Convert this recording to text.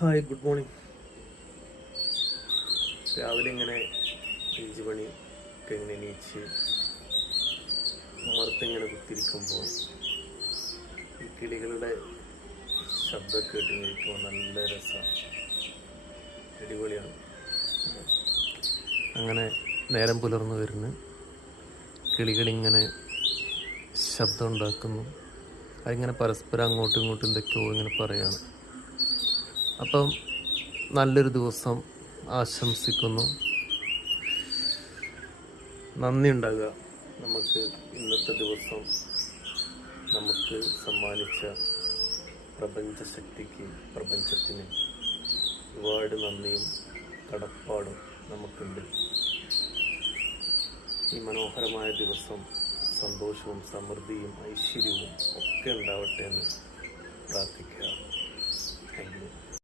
Hi, good morning. രാവിലെ ഇങ്ങനെ 5 മണി ഒക്കെ ഇങ്ങനെ എണീച്ച് ഉമ്മർത്തിങ്ങനെ കുത്തിരിക്കുമ്പോൾ ഈ കിളികളുടെ ശബ്ദമൊക്കെ കേട്ടിരിക്കുമ്പോൾ നല്ല രസമാണ്, അടിപൊളിയാണ്. അങ്ങനെ നേരം പുലർന്നു വരുന്നു, കിളികളിങ്ങനെ ശബ്ദം ഉണ്ടാക്കുന്നു. അതിങ്ങനെ പരസ്പരം അങ്ങോട്ടും ഇങ്ങോട്ടും എന്തൊക്കെയോ ഇങ്ങനെ പറയാണ്. അപ്പം നല്ലൊരു ദിവസം ആശംസിക്കുന്നു. നന്ദി ഉണ്ടാകുക നമുക്ക് ഇന്നത്തെ ദിവസം നമുക്ക് സമ്മാനിച്ച പ്രപഞ്ചശക്തിക്ക്, പ്രപഞ്ചത്തിന് ഒരുപാട് നന്ദിയും കടപ്പാടും നമുക്കുണ്ട്. ഈ മനോഹരമായ ദിവസം സന്തോഷവും സമൃദ്ധിയും ഐശ്വര്യവും ഒക്കെ ഉണ്ടാവട്ടെ എന്ന് പ്രാർത്ഥിക്കുക.